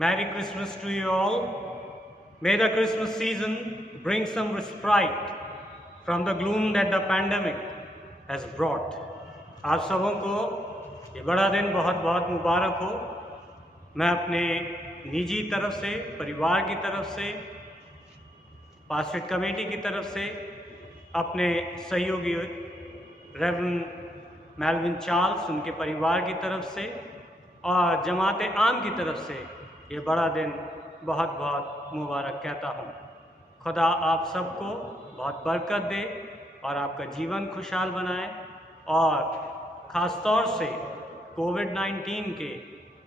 Merry Christmas to you all. May the Christmas season bring some respite from the gloom that the pandemic has brought. आप सबों को ये बड़ा दिन बहुत बहुत मुबारक हो। मैं अपने निजी तरफ से, परिवार की तरफ से, पास्टरेट कमेटी की तरफ से, अपने सहयोगी रेवरेंड मेलविन चार्ल्स उनके परिवार की तरफ से और जमात आम की तरफ से ये बड़ा दिन बहुत बहुत मुबारक कहता हूँ। खुदा आप सबको बहुत बरकत दे और आपका जीवन खुशहाल बनाए और ख़ास तौर से कोविड-19 के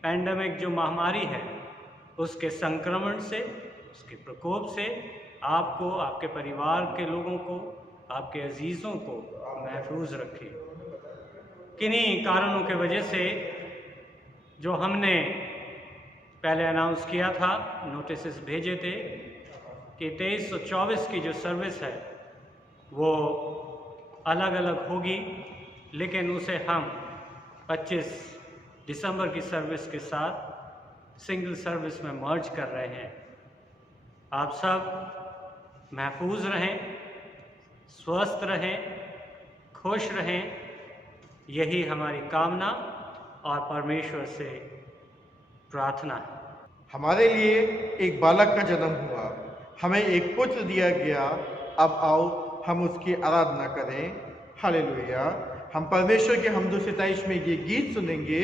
पैंडमिक जो महामारी है उसके संक्रमण से, उसके प्रकोप से आपको, आपके परिवार के लोगों को, आपके अजीज़ों को महफूज रखे। किन्हीं कारणों के वजह से जो हमने पहले अनाउंस किया था, नोटिस भेजे थे कि 23 और 24 की जो सर्विस है वो अलग अलग होगी, लेकिन उसे हम 25 दिसंबर की सर्विस के साथ सिंगल सर्विस में मर्ज कर रहे हैं। आप सब महफूज रहें, स्वस्थ रहें, खुश रहें, यही हमारी कामना और परमेश्वर से प्रार्थना है। हमारे लिए एक बालक का जन्म हुआ, हमें एक पुत्र दिया गया, अब आओ हम उसकी आराधना करें। हालेलुया। हम परमेश्वर के हमदो सिताइश में ये गीत सुनेंगे।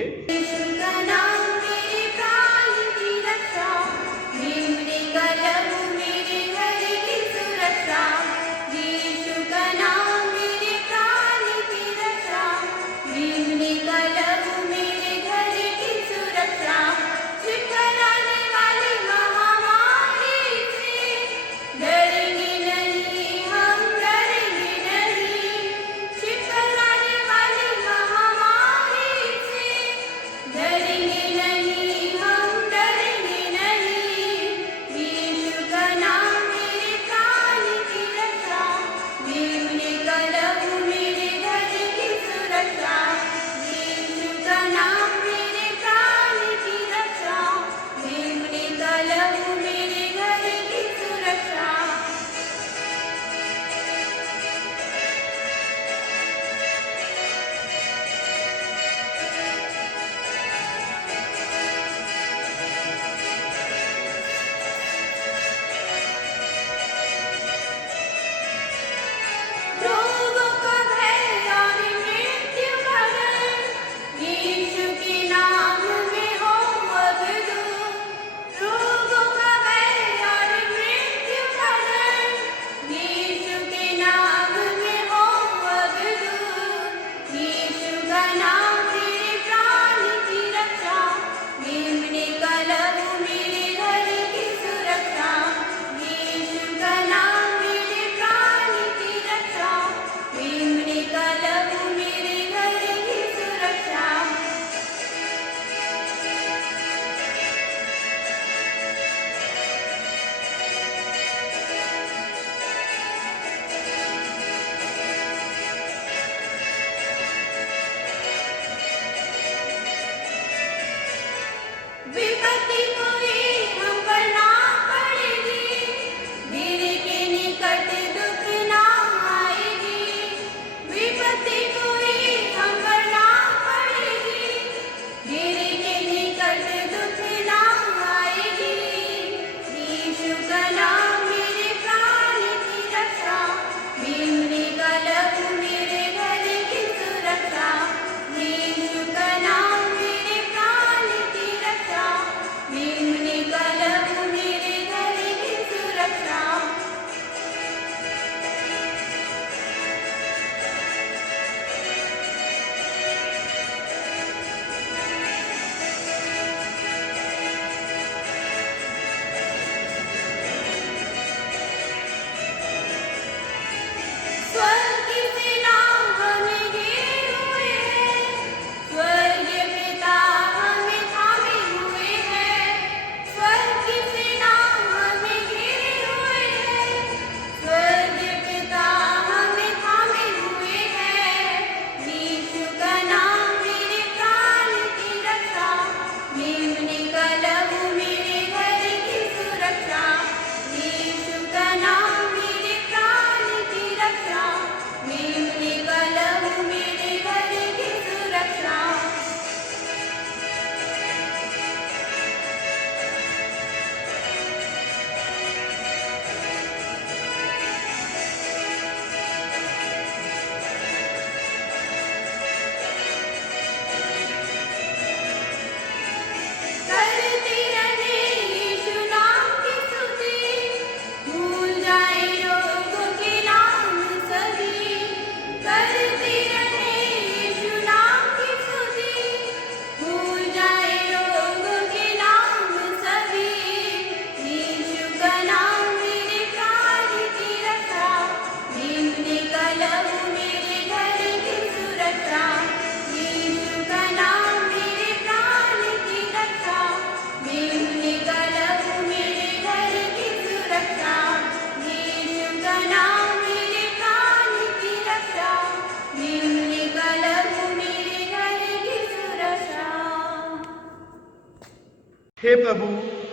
हे प्रभु,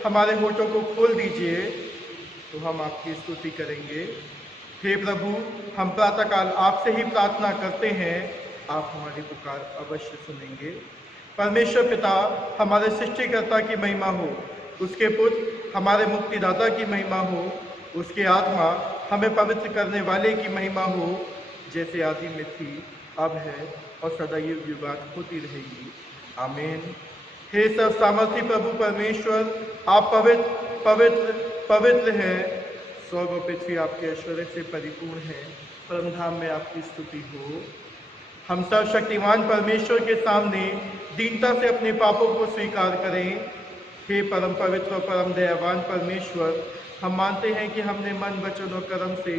हमारे होठों को खोल दीजिए तो हम आपकी स्तुति करेंगे। हे प्रभु, हम प्रातःकाल आपसे ही प्रार्थना करते हैं, आप हमारी पुकार अवश्य सुनेंगे। परमेश्वर पिता, हमारे सृष्टिकर्ता की महिमा हो, उसके पुत्र हमारे मुक्तिदाता की महिमा हो, उसकी आत्मा हमें पवित्र करने वाले की महिमा हो, जैसे आदि में थी, अब है और सदा युग युगात होती रहेगी। आमीन। हे सब सामर्थी प्रभु परमेश्वर, आप पवित्र पवित्र पवित्र हैं। स्वर्ग और पृथ्वी आपके ऐश्वर्य से परिपूर्ण है। परम धाम में आपकी स्तुति हो। हम सब शक्तिमान परमेश्वर के सामने दीनता से अपने पापों को स्वीकार करें। हे परम पवित्र और परम दयावान परमेश्वर, हम मानते हैं कि हमने मन, वचन और कर्म से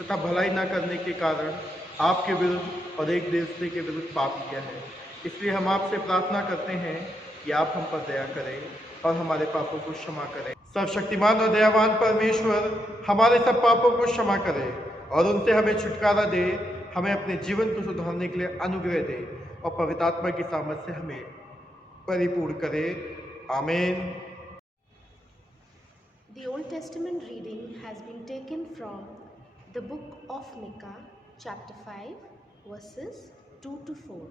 तथा भलाई न करने के कारण आपके विरुद्ध और एक दूसरे के विरुद्ध पाप किया है। इसलिए हम आपसे प्रार्थना करते हैं कि आप हम पर दया करें और हमारे पापों को क्षमा करें। सर्वशक्तिमान और दयावान परमेश्वर हमारे सब पापों को क्षमा करे और उनसे हमें छुटकारा दे, हमें अपने जीवन को सुधारने के लिए अनुग्रह दे और पवित्र आत्मा की सामर्थ से हमें परिपूर्ण करे। आमीन। The Old Testament reading has been taken from the book of Micah, chapter 5, verses 2 to 4.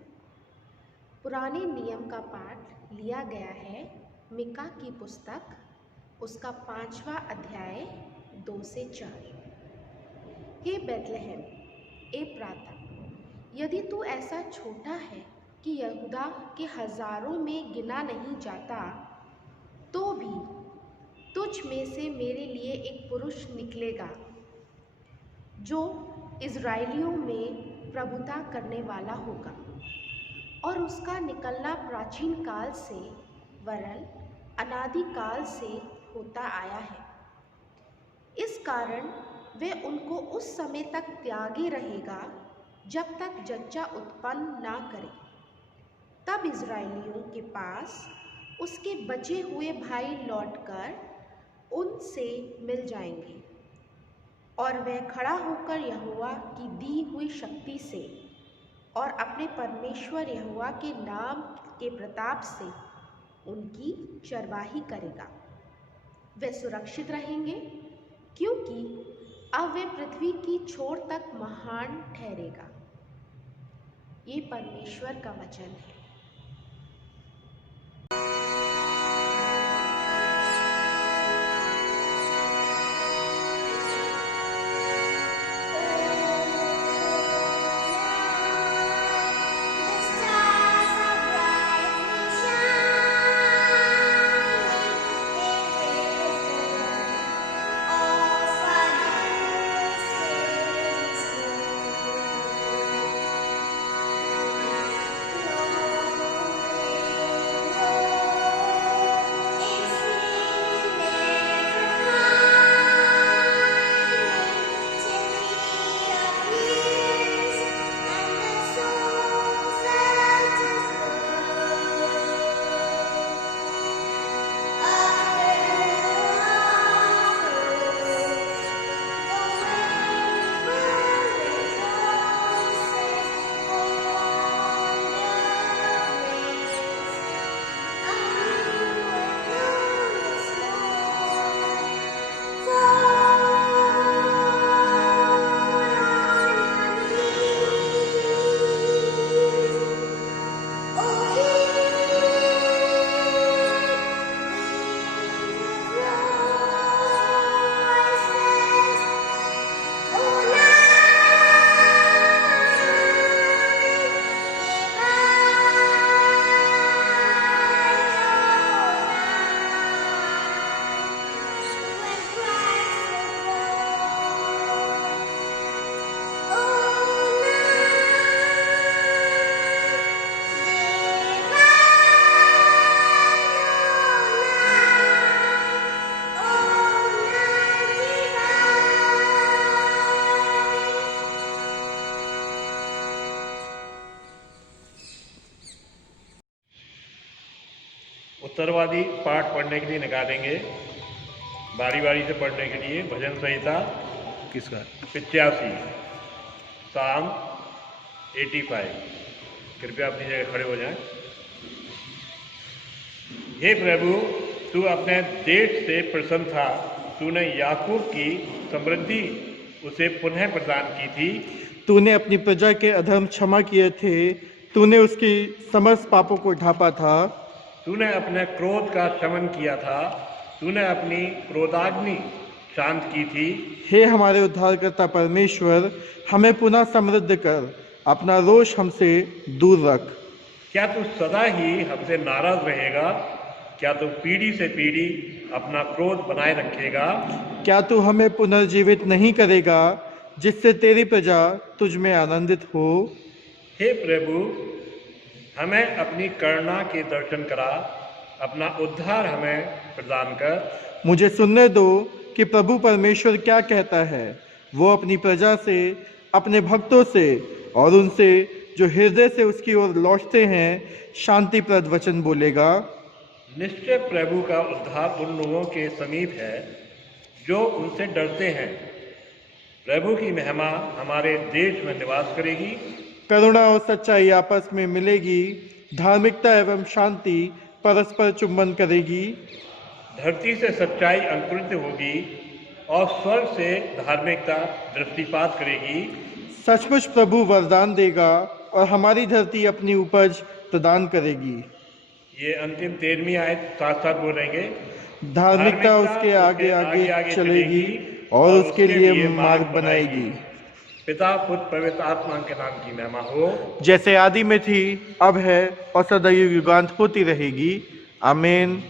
पुराने नियम का पाठ लिया गया है मिका की पुस्तक, उसका 5वां अध्याय 2 से 4। हे बैतलहम एप्राता, यदि तू ऐसा छोटा है कि यहूदा के हजारों में गिना नहीं जाता, तो भी तुझ में से मेरे लिए एक पुरुष निकलेगा जो इज़राइलियों में प्रभुता करने वाला होगा, और उसका निकलना प्राचीन काल से वरन अनादि काल से होता आया है। इस कारण वे उनको उस समय तक त्यागे रहेगा जब तक जच्चा उत्पन्न ना करे। तब इज़राइलियों के पास उसके बचे हुए भाई लौटकर उनसे मिल जाएंगे, और वह खड़ा होकर यहोवा की दी हुई शक्ति से और अपने परमेश्वर यहोवा के नाम के प्रताप से उनकी चरवाही करेगा। वे सुरक्षित रहेंगे, क्योंकि अब वे पृथ्वी की छोर तक महान ठहरेगा। ये परमेश्वर का वचन है। उत्तरवादी पाठ पढ़ने के लिए निकालेंगे, बारी बारी से पढ़ने के लिए। भजन संहिता किसका? 85, साम 85। कृपया अपनी जगह खड़े हो जाएं। हे प्रभु, तू अपने देश से प्रसन्न था। तूने याकूब की समृद्धि उसे पुनः प्रदान की थी। तूने अपनी प्रजा के अधर्म क्षमा किए थे। तूने उसकी समस्त पापों को ढांपा था। तूने अपने क्रोध का शमन किया था। तूने अपनी क्रोधाग्नि शांत की थी। हे हमारे उद्धारकर्ता परमेश्वर, हमें पुनः समृद्ध कर, अपना रोष हमसे दूर रख। क्या तू सदा ही हमसे नाराज रहेगा? क्या तू पीढ़ी से पीढ़ी अपना क्रोध बनाए रखेगा? क्या तू हमें पुनर्जीवित नहीं करेगा, जिससे तेरी प्रजा तुझ में आनंदित हो? हे प्रभु, हमें अपनी करुणा के दर्शन करा, अपना उद्धार हमें प्रदान कर। मुझे सुनने दो कि प्रभु परमेश्वर क्या कहता है। वो अपनी प्रजा से, अपने भक्तों से और उनसे जो हृदय से उसकी ओर लौटते हैं शांतिप्रद वचन बोलेगा। निश्चय प्रभु का उद्धार उन लोगों के समीप है जो उनसे डरते हैं। प्रभु की महिमा हमारे देश में निवास करेगी। करुणा और सच्चाई आपस में मिलेगी। धार्मिकता एवं शांति परस्पर चुंबन करेगी। धरती से सच्चाई अंकुरित होगी और स्वर्ग से धार्मिकता दृष्टिपात करेगी। सचमुच प्रभु वरदान देगा और हमारी धरती अपनी उपज प्रदान करेगी। ये अंतिम 13वीं आयत साथ साथ बोलेंगे। धार्मिकता उसके आगे आगे चलेगी और उसके लिए मार्ग बनाएगी। पिता पुत्र पवित्र आत्मा के नाम की महिमा हो, जैसे आदि में थी, अब है और सदैव युगांत होती रहेगी। आमीन।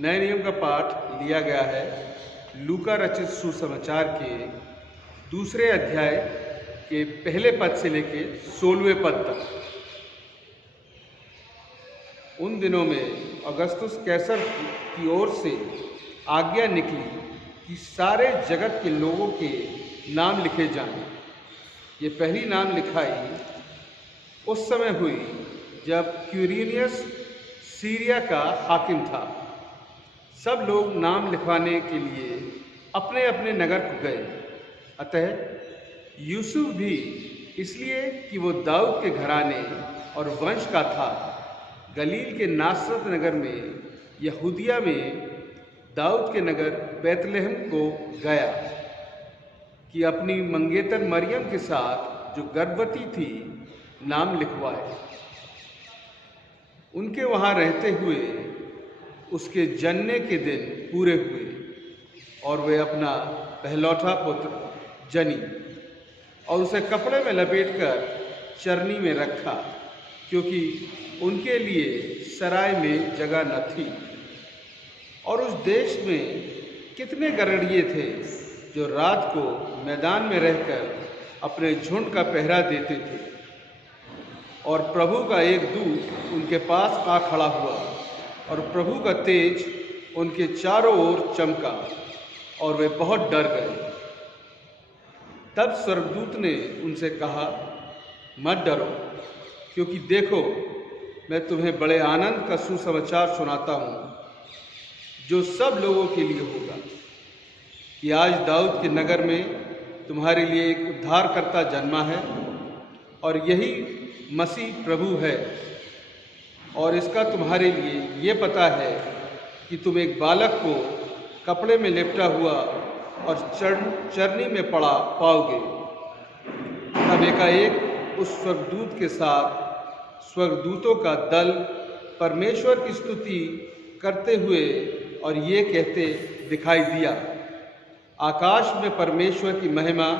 नए नियम का पाठ लिया गया है लूका रचित सुसमाचार के 2 अध्याय के पहले पद से लेके 16वें पद तक। उन दिनों में अगस्तुस कैसर की ओर से आज्ञा निकली कि सारे जगत के लोगों के नाम लिखे जाएं। ये पहली नाम लिखाई उस समय हुई जब क्यूरिनियस सीरिया का हाकिम था। सब लोग नाम लिखवाने के लिए अपने अपने नगर को गए। अतः यूसुफ भी इसलिए कि वो दाऊद के घराने और वंश का था, गलील के नासरत नगर में यहूदिया में दाऊद के नगर बैतलहम को गया कि अपनी मंगेतर मरियम के साथ जो गर्भवती थी नाम लिखवाए। उनके वहाँ रहते हुए उसके जन्ने के दिन पूरे हुए और वे अपना पहलौठा पुत्र जनी और उसे कपड़े में लपेटकर चरनी में रखा, क्योंकि उनके लिए सराय में जगह न थी। और उस देश में कितने गरड़िए थे जो रात को मैदान में रहकर अपने झुंड का पहरा देते थे। और प्रभु का एक दूत उनके पास आ खड़ा हुआ और प्रभु का तेज उनके चारों ओर चमका और वे बहुत डर गए। तब स्वर्गदूत ने उनसे कहा, मत डरो, क्योंकि देखो मैं तुम्हें बड़े आनंद का सुसमाचार सुनाता हूँ जो सब लोगों के लिए होगा, कि आज दाऊद के नगर में तुम्हारे लिए एक उद्धारकर्ता जन्मा है और यही मसीह प्रभु है। और इसका तुम्हारे लिए ये पता है कि तुम एक बालक को कपड़े में लिपटा हुआ और चरनी में पड़ा पाओगे। तब एकाएक उस स्वर्गदूत के साथ स्वर्गदूतों का दल परमेश्वर की स्तुति करते हुए और ये कहते दिखाई दिया, आकाश में परमेश्वर की महिमा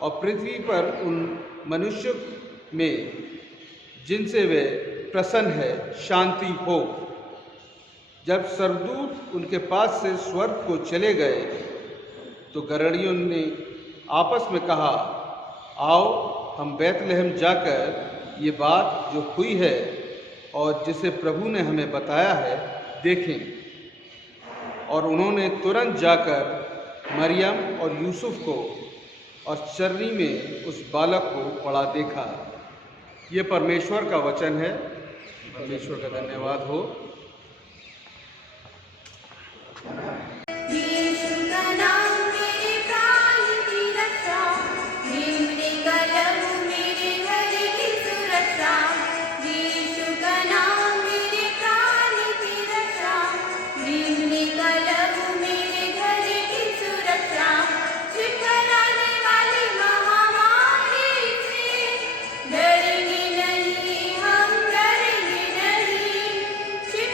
और पृथ्वी पर उन मनुष्यों में जिनसे वे प्रसन्न है शांति हो। जब स्वर्गदूत उनके पास से स्वर्ग को चले गए तो गरड़ियों ने आपस में कहा, आओ हम बैतलहम जाकर ये बात जो हुई है और जिसे प्रभु ने हमें बताया है देखें। और उन्होंने तुरंत जाकर मरियम और यूसुफ को और चरनी में उस बालक को पड़ा देखा। ये परमेश्वर का वचन है। परमेश्वर का धन्यवाद हो। चिप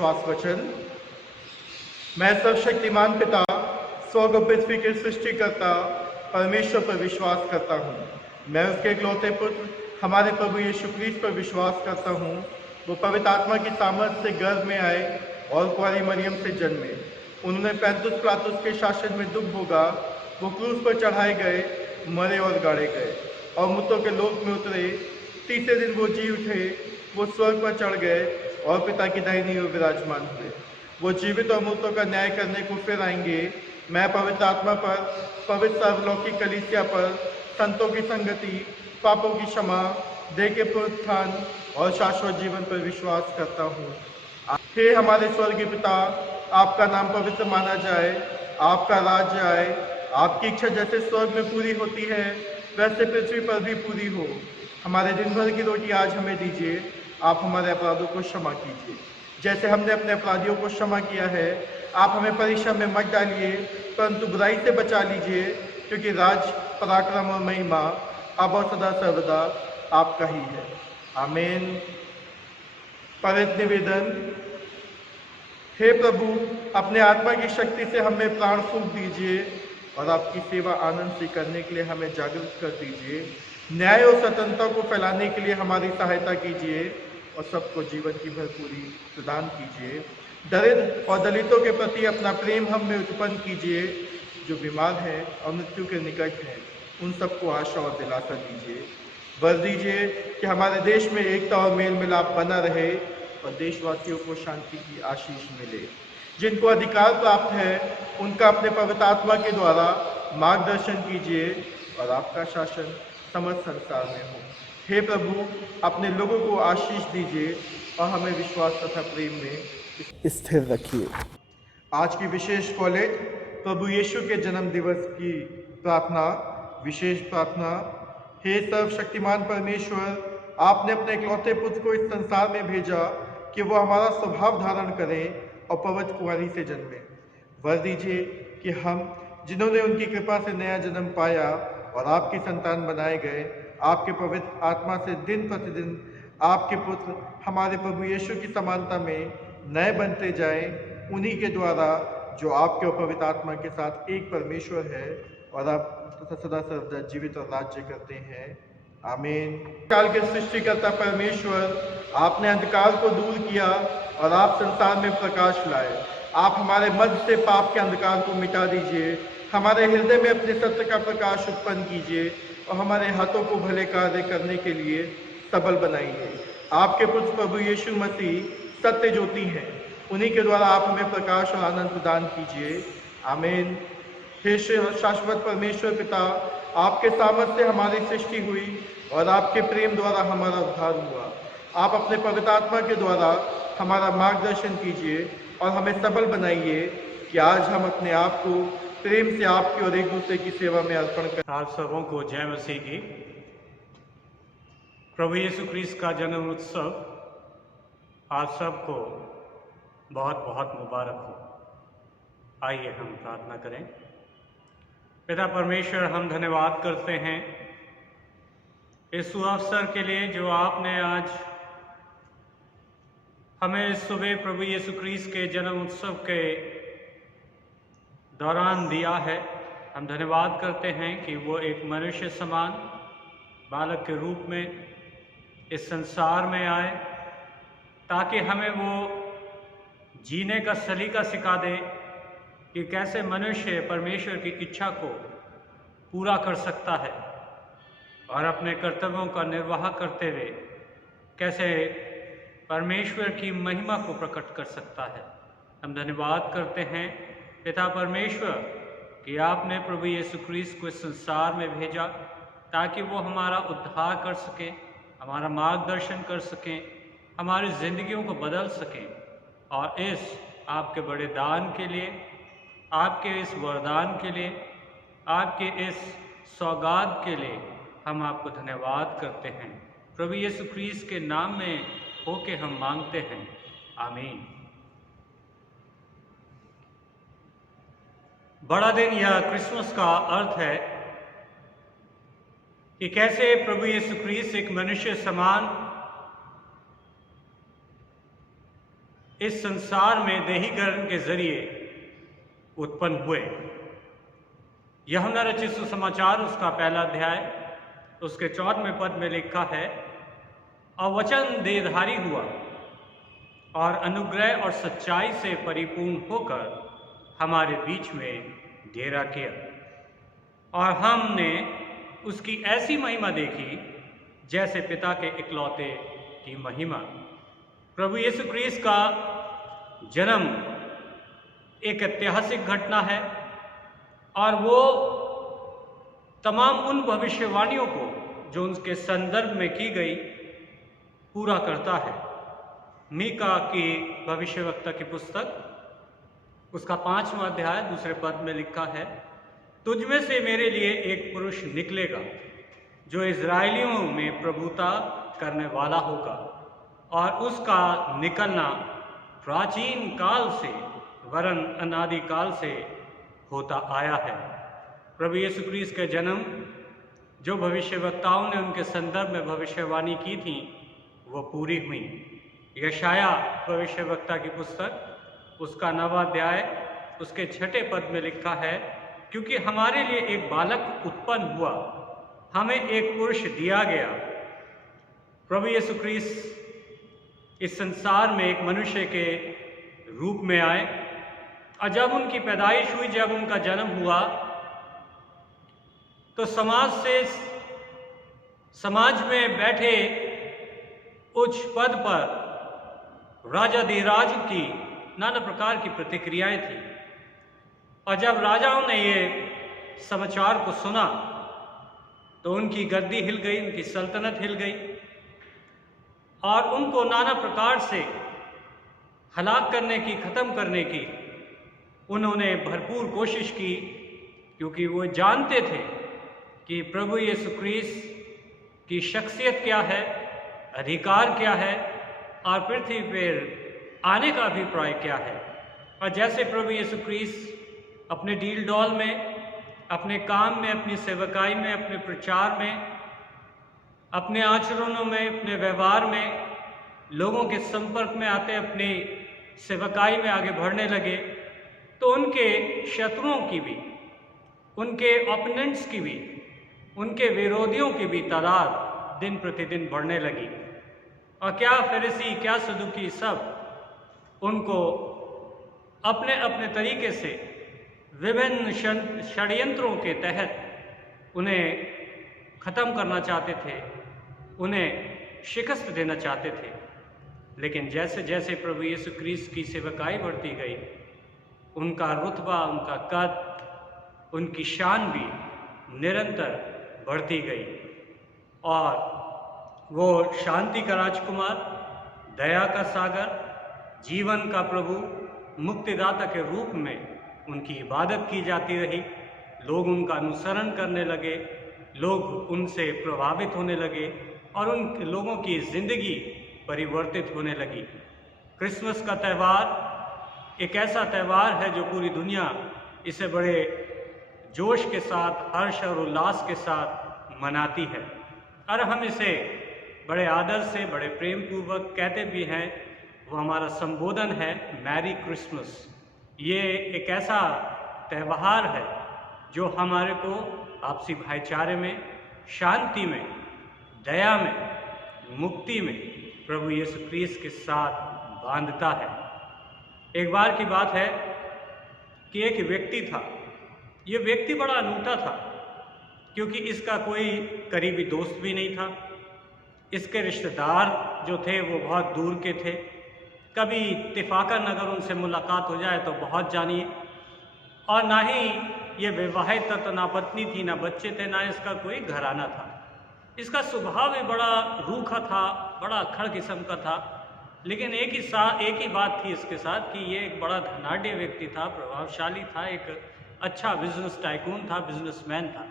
विश्वास वचन। मैं सर्वशक्तिमान पिता स्वर्ग और पृथ्वी के सृष्टिकर्ता परमेश्वर पर विश्वास करता हूँ। मैं उसके इकलौते पुत्र हमारे प्रभु यीशु क्रिस्त पर विश्वास करता हूँ। वो पवित्र आत्मा की सामर्थ से गर्भ में आए और कुंवारी मरियम से जन्मे। उन्होंने पैंतुस पिलातुस के शासन में दुख भोगा। वो क्रूस पर चढ़ाए गए, मरे और गाड़े गए और मृतों के लोक में उतरे। तीसरे दिन वो जी उठे। वो स्वर्ग पर चढ़ गए और पिता की दाहिनी ओर विराजमान हुए। वो जीवित और मृतों का न्याय करने को फिर आएंगे। मैं पवित्र आत्मा पर, पवित्र सर्वलौकिक कलीसिया पर, संतों की संगति, पापों की क्षमा, देह के पुनरुत्थान और शाश्वत जीवन पर विश्वास करता हूँ। हे हमारे स्वर्गीय पिता, आपका नाम पवित्र माना जाए, आपका राज्य आए, आपकी इच्छा जैसे स्वर्ग में पूरी होती है वैसे पृथ्वी पर भी पूरी हो। हमारे दिन भर की रोटी आज हमें दीजिए। आप हमारे अपराधों को क्षमा कीजिए जैसे हमने अपने अपराधियों को क्षमा किया है। आप हमें परीक्षा में मत डालिए परंतु बुराई से बचा लीजिए, क्योंकि राज, पराक्रम और महिमा अब और सदा सर्वदा आपका ही है। आमीन। पवित्र निवेदन। हे प्रभु, अपने आत्मा की शक्ति से हमें प्राण फूंक दीजिए और आपकी सेवा आनंद से करने के लिए हमें जागरूक कर दीजिए। न्याय और स्वतंत्रता को फैलाने के लिए हमारी सहायता कीजिए और सबको जीवन की भरपूरी प्रदान कीजिए। दरिद्र और दलितों के प्रति अपना प्रेम हम में उत्पन्न कीजिए। जो बीमार हैं और मृत्यु के निकट हैं उन सबको आशा और दिलासा दीजिए। वर दीजिए कि हमारे देश में एकता और मेल मिलाप बना रहे और देशवासियों को शांति की आशीष मिले। जिनको अधिकार प्राप्त है उनका अपने पवित्र आत्मा के द्वारा मार्गदर्शन कीजिए और आपका शासन समस्त संसार में हो। हे प्रभु, अपने लोगों को आशीष दीजिए और हमें विश्वास तथा प्रेम में स्थिर रखिए। आज की विशेष कॉलेज प्रभु यीशु के जन्म दिवस की प्रार्थना, विशेष प्रार्थना। हे सर्वशक्तिमान परमेश्वर, आपने अपने इकलौते पुत्र को इस संसार में भेजा कि वो हमारा स्वभाव धारण करें और पवित्र कुंवारी से जन्मे। वर दीजिए कि हम, जिन्होंने उनकी कृपा से नया जन्म पाया और आपकी संतान बनाए गए, आपके पवित्र आत्मा से दिन प्रतिदिन आपके पुत्र हमारे प्रभु यीशु की समानता में नए बनते जाएं। उन्हीं के द्वारा जो आपके और पवित्र आत्मा के साथ एक परमेश्वर है और आप सदा सर्वदा जीवित और राज्य करते हैं। आमीन। काल के सृष्टिकर्ता परमेश्वर, आपने अंधकार को दूर किया और आप संसार में प्रकाश लाए। आप हमारे मध्य से पाप के अंधकार को मिटा दीजिए। हमारे हृदय में अपने सत्य का प्रकाश उत्पन्न कीजिए और हमारे हाथों को भले कार्य करने के लिए सबल बनाइए। आपके पुत्र प्रभु यीशु मसीह सत्य ज्योति हैं। उन्हीं के द्वारा आप हमें प्रकाश और आनंद प्रदान कीजिए। आमीन। हे शाश्वत परमेश्वर पिता, आपके सामर्थ्य से हमारी सृष्टि हुई और आपके प्रेम द्वारा हमारा उद्धार हुआ। आप अपने पवित्र आत्मा के द्वारा हमारा मार्गदर्शन कीजिए और हमें सबल बनाइए कि आज हम अपने आप को प्रेम से आपकी और एक दूसरे की सेवा में अर्पण करें। आप सबों को जय मसीह की। प्रभु यीशु क्रिस्त का जन्म उत्सव आप सबको बहुत बहुत मुबारक हो। आइए हम प्रार्थना करें। पिता परमेश्वर, हम धन्यवाद करते हैं इस अवसर के लिए जो आपने आज हमें इस सुबह प्रभु यीशु क्रिस्त के जन्म उत्सव के दौरान दिया है। हम धन्यवाद करते हैं कि वो एक मनुष्य समान बालक के रूप में इस संसार में आए ताकि हमें वो जीने का सलीका सिखा दे कि कैसे मनुष्य परमेश्वर की इच्छा को पूरा कर सकता है और अपने कर्तव्यों का निर्वाह करते हुए कैसे परमेश्वर की महिमा को प्रकट कर सकता है। हम धन्यवाद करते हैं पिता परमेश्वर कि आपने प्रभु यीशु क्रिस्त को इस संसार में भेजा ताकि वो हमारा उद्धार कर सके, हमारा मार्गदर्शन कर सकें, हमारी ज़िंदगियों को बदल सकें। और इस आपके बड़े दान के लिए, आपके इस वरदान के लिए, आपके इस सौगात के लिए हम आपको धन्यवाद करते हैं। प्रभु यीशु क्रिस्त के नाम में होके हम मांगते हैं। आमीन। बड़ा दिन या क्रिसमस का अर्थ है कि कैसे प्रभु यीशु क्रिस्त एक मनुष्य समान इस संसार में देहीकरण के जरिए उत्पन्न हुए। यूहन्ना रचित सुसमाचार उसका पहला अध्याय उसके 14वें पद में लिखा है, और वचन देहधारी हुआ और अनुग्रह और सच्चाई से परिपूर्ण होकर हमारे बीच में डेरा किया, और हमने उसकी ऐसी महिमा देखी जैसे पिता के इकलौते की महिमा। प्रभु यीशु क्रिस्त का जन्म एक ऐतिहासिक घटना है और वो तमाम उन भविष्यवाणियों को जो उनके संदर्भ में की गई पूरा करता है। मीका की भविष्यवक्ता की पुस्तक उसका 5वां अध्याय 2 पद में लिखा है, तुझमें से मेरे लिए एक पुरुष निकलेगा जो इज़राइलियों में प्रभुता करने वाला होगा, और उसका निकलना प्राचीन काल से वरन अनादि काल से होता आया है। प्रभु यीशु क्रिस्त के जन्म जो भविष्यवक्ताओं ने उनके संदर्भ में भविष्यवाणी की थी वो पूरी हुई। यशाया भविष्यवक्ता की पुस्तक उसका 9वां अध्याय उसके 6 पद में लिखा है, क्योंकि हमारे लिए एक बालक उत्पन्न हुआ, हमें एक पुरुष दिया गया। प्रभु यीशु क्रिस्त इस संसार में एक मनुष्य के रूप में आए, और जब उनकी पैदाइश हुई, जब उनका जन्म हुआ, तो समाज में बैठे उच्च पद पर राजाधिराज की नाना प्रकार की प्रतिक्रियाएं थी। और जब राजाओं ने ये समाचार को सुना तो उनकी गद्दी हिल गई, उनकी सल्तनत हिल गई, और उनको नाना प्रकार से हलाक करने की, ख़त्म करने की उन्होंने भरपूर कोशिश की, क्योंकि वो जानते थे कि प्रभु यीशु क्रिस्त की शख्सियत क्या है, अधिकार क्या है, और पृथ्वी पर आने का अभिप्राय क्या है। और जैसे प्रभु यीशु क्रिस्त अपने डील डॉल में, अपने काम में, अपनी सेवकाई में, अपने प्रचार में, अपने आचरणों में, अपने व्यवहार में लोगों के संपर्क में आते अपनी सेवकाई में आगे बढ़ने लगे, तो उनके शत्रुओं की भी, उनके ओपोनेंट्स की भी, उनके विरोधियों की भी तादाद दिन प्रतिदिन बढ़ने लगी। और क्या फरीसी, क्या सदूकी, सब उनको अपने अपने तरीके से विभिन्न षड्यंत्रों के तहत उन्हें ख़त्म करना चाहते थे, उन्हें शिकस्त देना चाहते थे। लेकिन जैसे जैसे प्रभु यीशु क्रिस्त की सेवकाई बढ़ती गई, उनका रुतबा, उनका कद, उनकी शान भी निरंतर बढ़ती गई, और वो शांति का राजकुमार, दया का सागर, जीवन का प्रभु, मुक्तिदाता के रूप में उनकी इबादत की जाती रही। लोग उनका अनुसरण करने लगे, लोग उनसे प्रभावित होने लगे, और उन लोगों की ज़िंदगी परिवर्तित होने लगी। क्रिसमस का त्यौहार एक ऐसा त्यौहार है जो पूरी दुनिया इसे बड़े जोश के साथ, हर्ष और उल्लास के साथ मनाती है, और हम इसे बड़े आदर से, बड़े प्रेम पूर्वक कहते भी हैं। वो हमारा संबोधन है, मैरी क्रिसमस। ये एक ऐसा त्यौहार है जो हमारे को आपसी भाईचारे में, शांति में, दया में, मुक्ति में प्रभु यीशु क्रिस्त के साथ बांधता है। एक बार की बात है कि एक व्यक्ति था। ये व्यक्ति बड़ा अनूठा था, क्योंकि इसका कोई करीबी दोस्त भी नहीं था। इसके रिश्तेदार जो थे वो बहुत दूर के थे। कभी इत्तेफाकन अगर उनसे मुलाकात हो जाए तो बहुत जानिए, और ना ही ये विवाहित था, ना पत्नी थी, ना बच्चे थे, ना इसका कोई घराना था। इसका स्वभाव भी बड़ा रूखा था, बड़ा अक्खड़ किस्म का था। लेकिन एक ही बात थी इसके साथ कि ये एक बड़ा धनाढ़ व्यक्ति था, प्रभावशाली था, एक अच्छा बिजनेस टाइकून था, बिजनेसमैन था।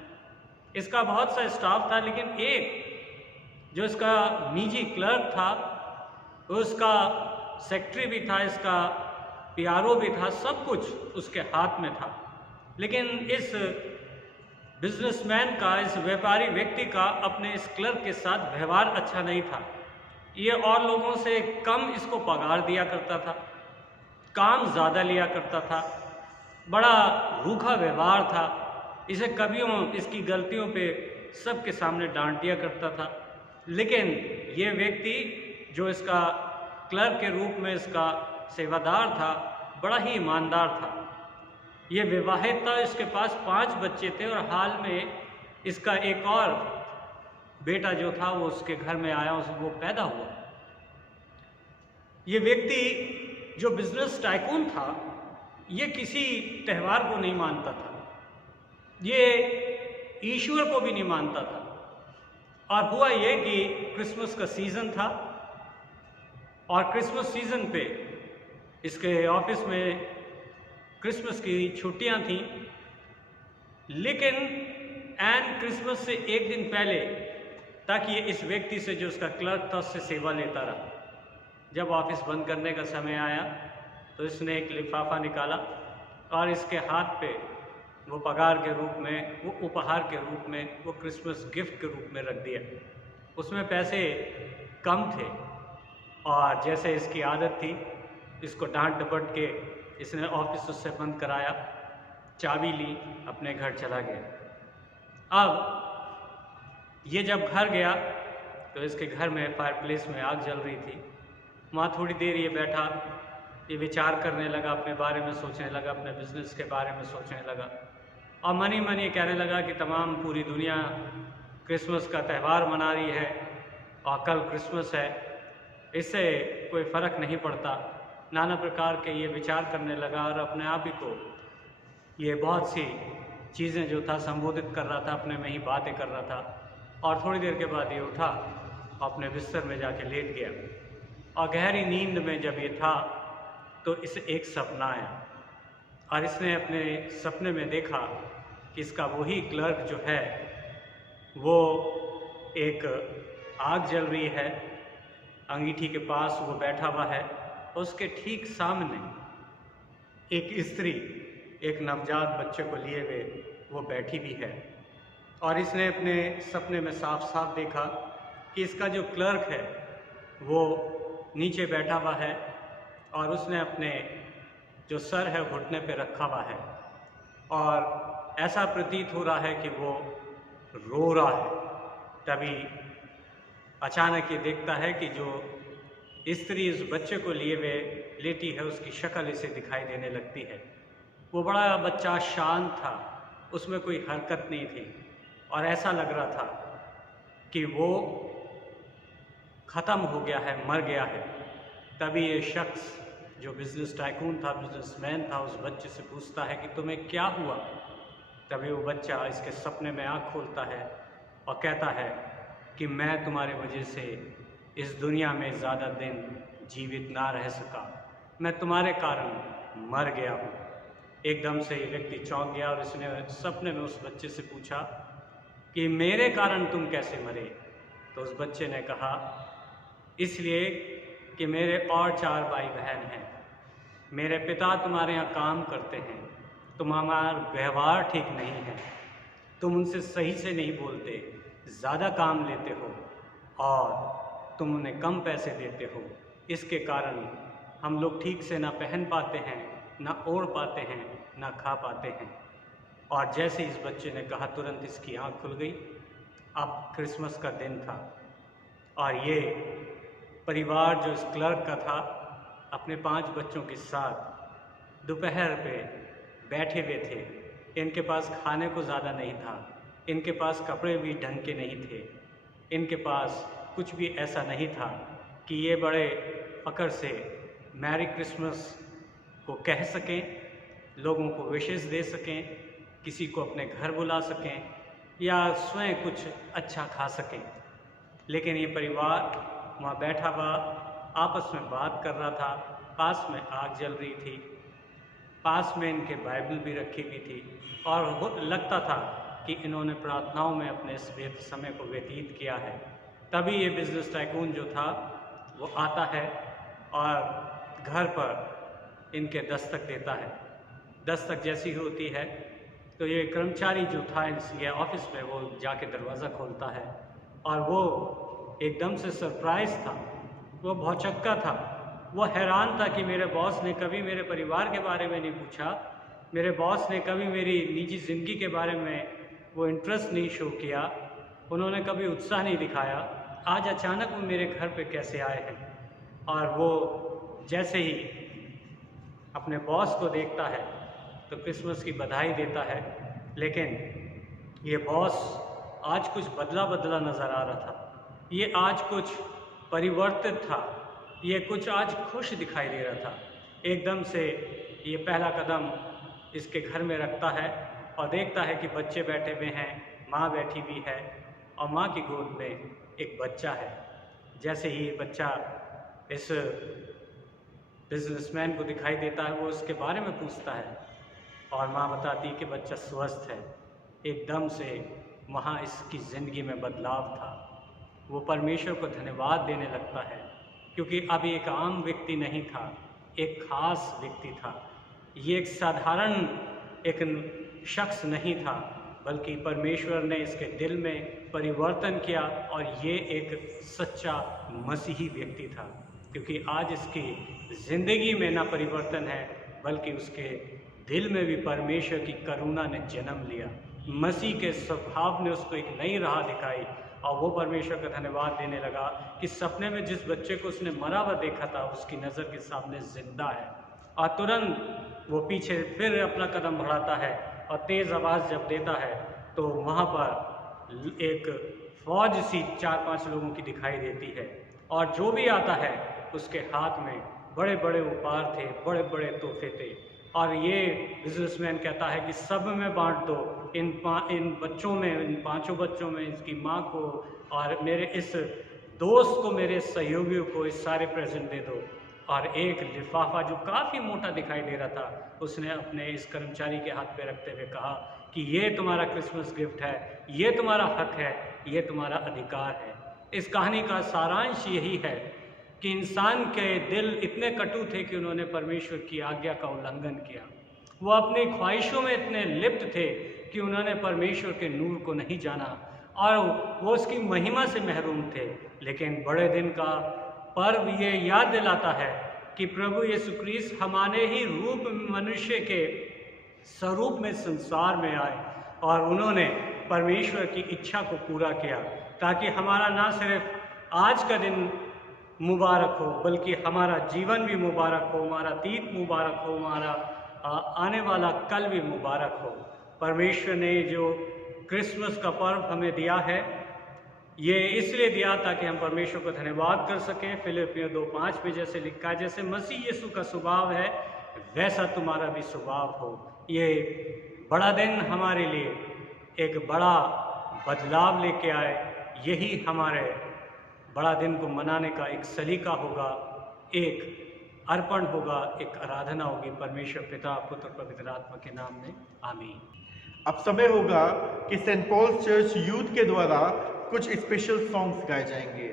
इसका बहुत सा स्टाफ था, लेकिन एक जो इसका निजी क्लर्क था, उसका सेक्रेटरी भी था, इसका पीआरओ भी था, सब कुछ उसके हाथ में था। लेकिन इस बिजनेसमैन का, इस व्यापारी व्यक्ति का अपने इस क्लर्क के साथ व्यवहार अच्छा नहीं था। ये और लोगों से कम इसको पगार दिया करता था, काम ज़्यादा लिया करता था, बड़ा रूखा व्यवहार था, इसे कभियों इसकी गलतियों पे सबके सामने डांट दिया करता था। लेकिन ये व्यक्ति जो इसका क्लर्क के रूप में इसका सेवादार था, बड़ा ही ईमानदार था। ये विवाहित था, इसके पास 5 बच्चे थे और हाल में इसका एक और बेटा जो था वो उसके घर में आया, वो पैदा हुआ। ये व्यक्ति जो बिजनेस टाइकून था, ये किसी त्यौहार को नहीं मानता था, ये ईश्वर को भी नहीं मानता था। और हुआ ये कि क्रिसमस का सीज़न था और क्रिसमस सीज़न पे इसके ऑफिस में क्रिसमस की छुट्टियां थीं, लेकिन एन क्रिसमस से एक दिन पहले, ताकि ये इस व्यक्ति से जो उसका क्लर्क था उससे सेवा लेता रहा, जब ऑफिस बंद करने का समय आया तो इसने एक लिफाफा निकाला और इसके हाथ पे वो पगार के रूप में, वो उपहार के रूप में, वो क्रिसमस गिफ्ट के रूप में रख दिया। उसमें पैसे कम थे और जैसे इसकी आदत थी, इसको डांट डपट के इसने ऑफिस उससे बंद कराया, चाबी ली, अपने घर चला गया। अब ये जब घर गया तो इसके घर में फायरप्लेस में आग जल रही थी। वहाँ थोड़ी देर ये बैठा, ये विचार करने लगा, अपने बारे में सोचने लगा, अपने बिजनेस के बारे में सोचने लगा और मन ही मन ये कहने लगा कि तमाम पूरी दुनिया क्रिसमस का त्यौहार मना रही है और कल क्रिसमस है, इससे कोई फ़र्क नहीं पड़ता। नाना प्रकार के ये विचार करने लगा और अपने आप ही को ये बहुत सी चीज़ें जो था संबोधित कर रहा था, अपने में ही बातें कर रहा था। और थोड़ी देर के बाद ये उठा, अपने बिस्तर में जाके लेट गया और गहरी नींद में जब ये था तो इसे एक सपना आया और इसने अपने सपने में देखा कि इसका वही क्लर्क जो है वो एक आग जल रही है, अंगीठी के पास वो बैठा हुआ है, उसके ठीक सामने एक स्त्री एक नवजात बच्चे को लिए हुए वो बैठी भी है। और इसने अपने सपने में साफ साफ देखा कि इसका जो क्लर्क है वो नीचे बैठा हुआ है और उसने अपने जो सर है घुटने पे रखा हुआ है और ऐसा प्रतीत हो रहा है कि वो रो रहा है। तभी अचानक ये देखता है कि जो स्त्री इस बच्चे को लिए हुए लेटी है, उसकी शक्ल इसे दिखाई देने लगती है। वो बड़ा बच्चा शांत था, उसमें कोई हरकत नहीं थी और ऐसा लग रहा था कि वो ख़त्म हो गया है, मर गया है। तभी ये शख्स जो बिजनेस टाइकून था, बिजनेसमैन था, उस बच्चे से पूछता है कि तुम्हें क्या हुआ। तभी वो बच्चा इसके सपने में आँख खोलता है और कहता है कि मैं तुम्हारे वजह से इस दुनिया में ज़्यादा दिन जीवित ना रह सका, मैं तुम्हारे कारण मर गया हूँ। एकदम से ये व्यक्ति चौंक गया और इसने सपने में उस बच्चे से पूछा कि मेरे कारण तुम कैसे मरे। तो उस बच्चे ने कहा, इसलिए कि मेरे और 4 भाई बहन हैं, मेरे पिता तुम्हारे यहाँ काम करते हैं, तुम्हारा व्यवहार ठीक नहीं है, तुम उनसे सही से नहीं बोलते, ज़्यादा काम लेते हो और तुम उन्हें कम पैसे देते हो। इसके कारण हम लोग ठीक से ना पहन पाते हैं, ना ओढ़ पाते हैं, ना खा पाते हैं। और जैसे इस बच्चे ने कहा, तुरंत इसकी आँख खुल गई। अब क्रिसमस का दिन था और ये परिवार जो इस क्लर्क का था अपने 5 बच्चों के साथ दोपहर पे बैठे हुए थे। इनके पास खाने को ज़्यादा नहीं था, इनके पास कपड़े भी ढंग के नहीं थे, इनके पास कुछ भी ऐसा नहीं था कि ये बड़े फ़ख्र से मैरी क्रिसमस को कह सकें, लोगों को विशेष दे सकें, किसी को अपने घर बुला सकें या स्वयं कुछ अच्छा खा सकें। लेकिन ये परिवार वहाँ बैठा हुआ आपस में बात कर रहा था, पास में आग जल रही थी, पास में इनके बाइबल भी रखी हुई थी और लगता था कि इन्होंने प्रार्थनाओं में अपने इस समय को व्यतीत किया है। तभी ये बिजनेस टाइकून जो था वो आता है और घर पर इनके दस्तक देता है। दस्तक जैसी होती है तो ये कर्मचारी जो था इसके ऑफिस में, वो जाके दरवाज़ा खोलता है और वो एकदम से सरप्राइज़ था, वो भौचक्का था वो हैरान था कि मेरे बॉस ने कभी मेरे परिवार के बारे में नहीं पूछा, मेरे बॉस ने कभी मेरी निजी ज़िंदगी के बारे में वो इंटरेस्ट नहीं शो किया, उन्होंने कभी उत्साह नहीं दिखाया। आज अचानक वो मेरे घर पे कैसे आए हैं। और वो जैसे ही अपने बॉस को देखता है तो क्रिसमस की बधाई देता है, लेकिन ये बॉस आज कुछ बदला बदला नज़र आ रहा था, ये आज कुछ परिवर्तित था, ये कुछ आज खुश दिखाई दे रहा था। एकदम से ये पहला कदम इसके घर में रखता है और देखता है कि बच्चे बैठे हुए हैं, माँ बैठी हुई है और माँ की गोद में एक बच्चा है। जैसे ही ये बच्चा इस बिजनेसमैन को दिखाई देता है, वो उसके बारे में पूछता है और माँ बताती है कि बच्चा स्वस्थ है। एकदम से वहाँ इसकी ज़िंदगी में बदलाव था। वो परमेश्वर को धन्यवाद देने लगता है, क्योंकि अब एक आम व्यक्ति नहीं था, एक खास व्यक्ति था। ये एक साधारण एक शख्स नहीं था, बल्कि परमेश्वर ने इसके दिल में परिवर्तन किया और ये एक सच्चा मसीही व्यक्ति था। क्योंकि आज इसकी ज़िंदगी में ना परिवर्तन है, बल्कि उसके दिल में भी परमेश्वर की करुणा ने जन्म लिया। मसीह के स्वभाव ने उसको एक नई राह दिखाई और वो परमेश्वर का धन्यवाद देने लगा कि सपने में जिस बच्चे को उसने मरा हुआ देखा था, उसकी नज़र के सामने जिंदा है। और तुरंत वो पीछे फिर अपना कदम बढ़ाता है और तेज़ आवाज़ जब देता है तो वहाँ पर एक फौज सी 4-5 लोगों की दिखाई देती है और जो भी आता है उसके हाथ में बड़े बड़े उपहार थे, बड़े बड़े तोहफे थे। और ये बिजनेसमैन कहता है कि सब में बांट दो, इन बच्चों में, इन 5 बच्चों में, इसकी माँ को और मेरे इस दोस्त को, मेरे सहयोगियों को इस सारे प्रेजेंट दे दो। और एक लिफाफा जो काफ़ी मोटा दिखाई दे रहा था, उसने अपने इस कर्मचारी के हाथ पे रखते हुए कहा कि ये तुम्हारा क्रिसमस गिफ्ट है, ये तुम्हारा हक है, ये तुम्हारा अधिकार है। इस कहानी का सारांश यही है कि इंसान के दिल इतने कटु थे कि उन्होंने परमेश्वर की आज्ञा का उल्लंघन किया। वो अपनी ख्वाहिशों में इतने लिप्त थे कि उन्होंने परमेश्वर के नूर को नहीं जाना और वो उसकी महिमा से महरूम थे। लेकिन बड़े दिन का पर्व ये याद दिलाता है कि प्रभु यीशु क्रिस्त हमारे ही रूप मनुष्य के स्वरूप में संसार में आए और उन्होंने परमेश्वर की इच्छा को पूरा किया, ताकि हमारा ना सिर्फ आज का दिन मुबारक हो, बल्कि हमारा जीवन भी मुबारक हो, हमारा अतीत मुबारक हो, हमारा आने वाला कल भी मुबारक हो। परमेश्वर ने जो क्रिसमस का पर्व हमें दिया है, ये इसलिए दिया ताकि हम परमेश्वर को धन्यवाद कर सकें। फिलिपियों 2:5 में जैसे लिखा है, जैसे मसीह यीशु का स्वभाव है वैसा तुम्हारा भी स्वभाव हो। ये बड़ा दिन हमारे लिए एक बड़ा बदलाव लेके आए। यही हमारे बड़ा दिन को मनाने का एक सलीका होगा, एक अर्पण होगा, एक आराधना होगी परमेश्वर पिता, पुत्र, पवित्र आत्मा के नाम में। आमीन। अब समय होगा कि सेंट पॉल्स चर्च यूथ के द्वारा कुछ स्पेशल सॉन्ग्स गाए जाएंगे।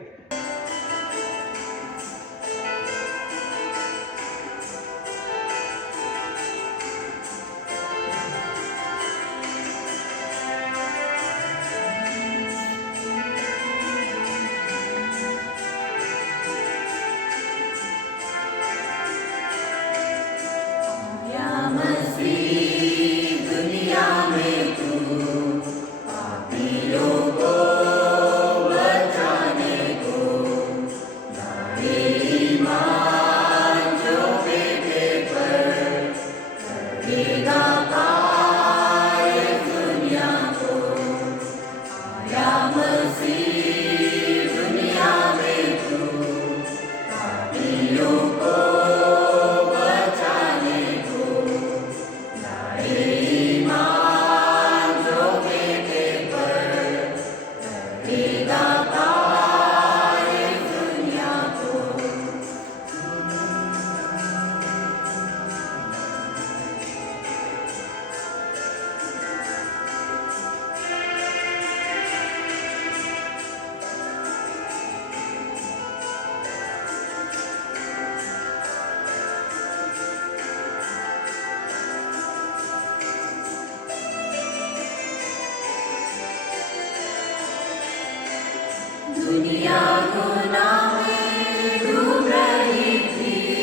दुनिया गुनाह में डूब रही थी,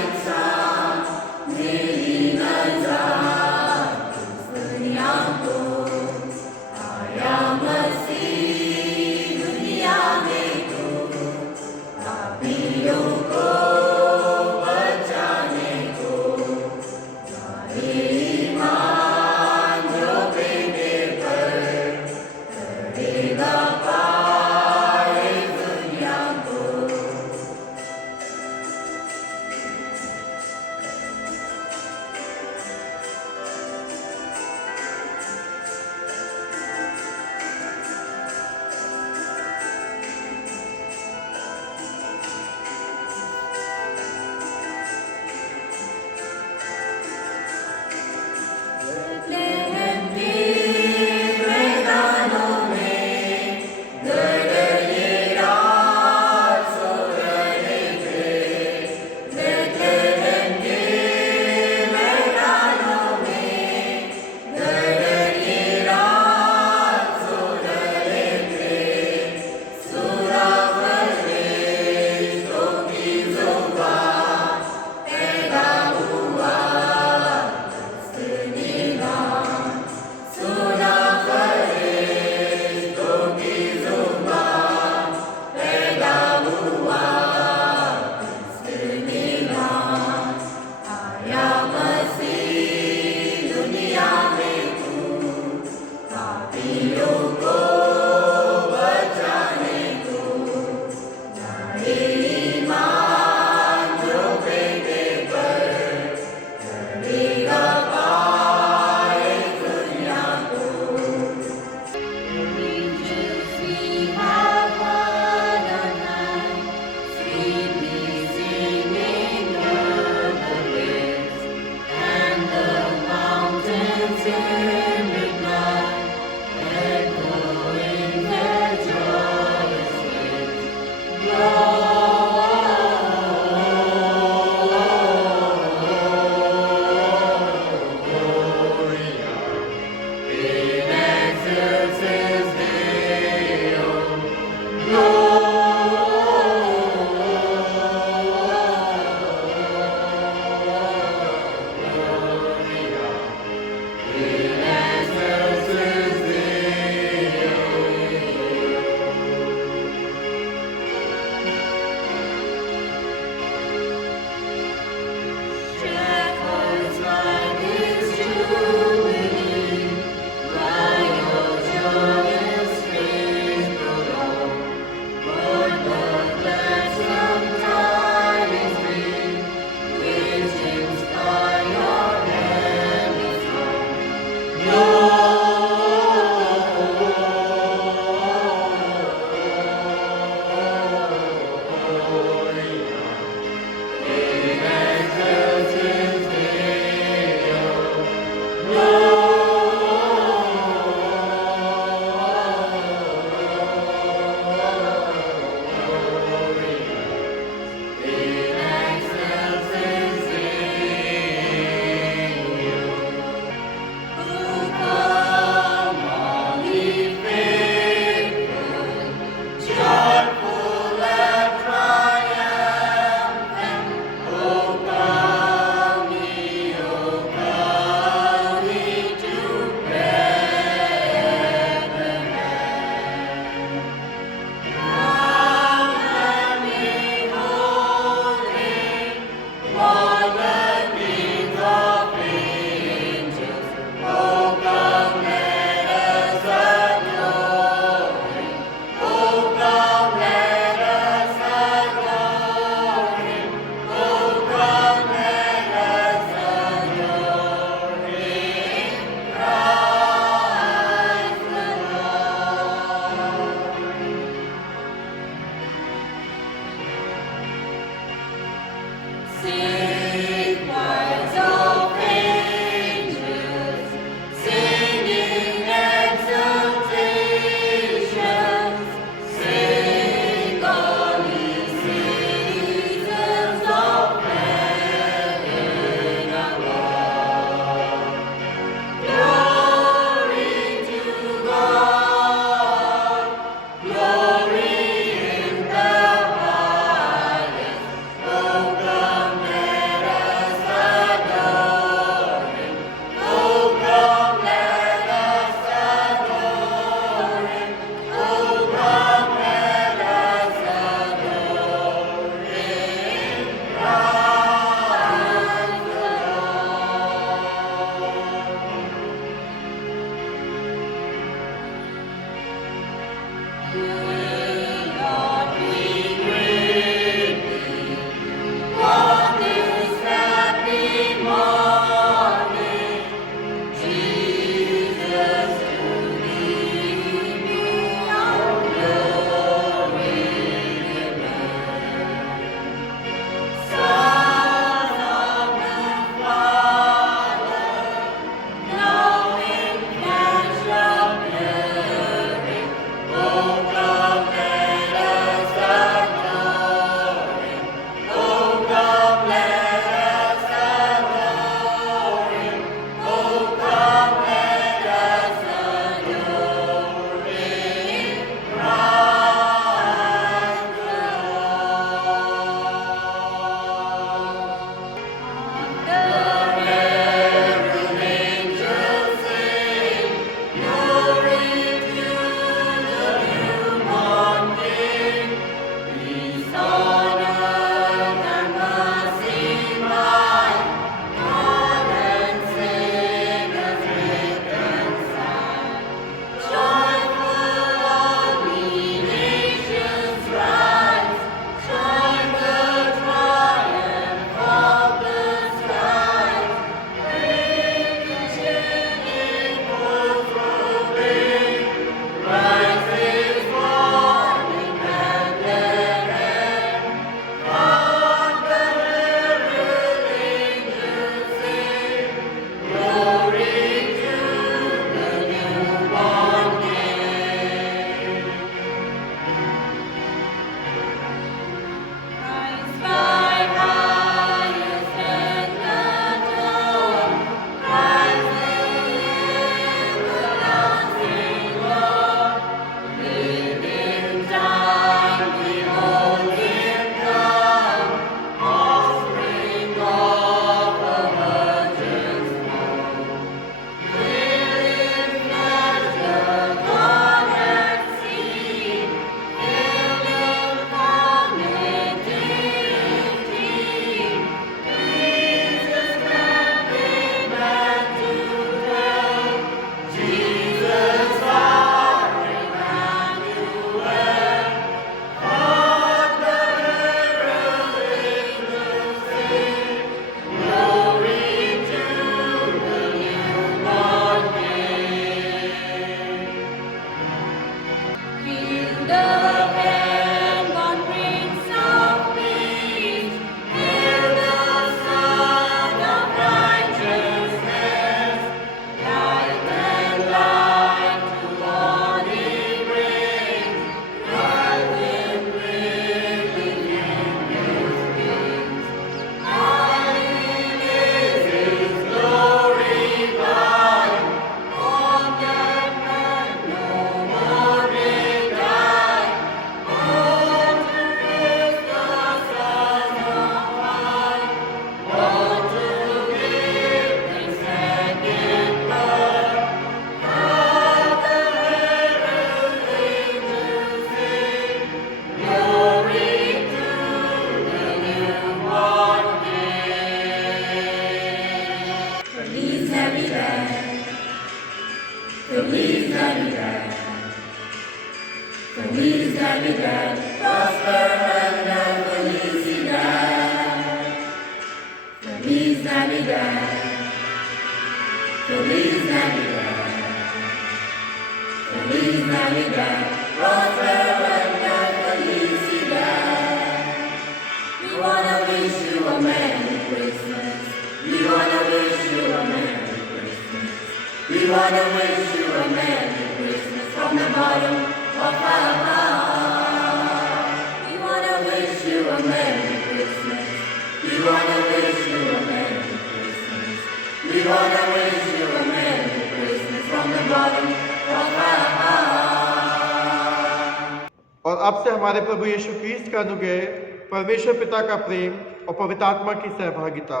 और अब से हमारे प्रभु यीशु क्रिस्त का अनुग्रह, परमेश्वर पिता का प्रेम और पवित्र आत्मा की सहभागिता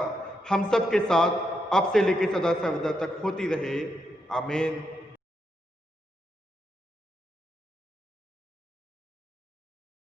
हम सब के साथ अब से लेकर सदा सर्वदा तक होती रहे। आमीन।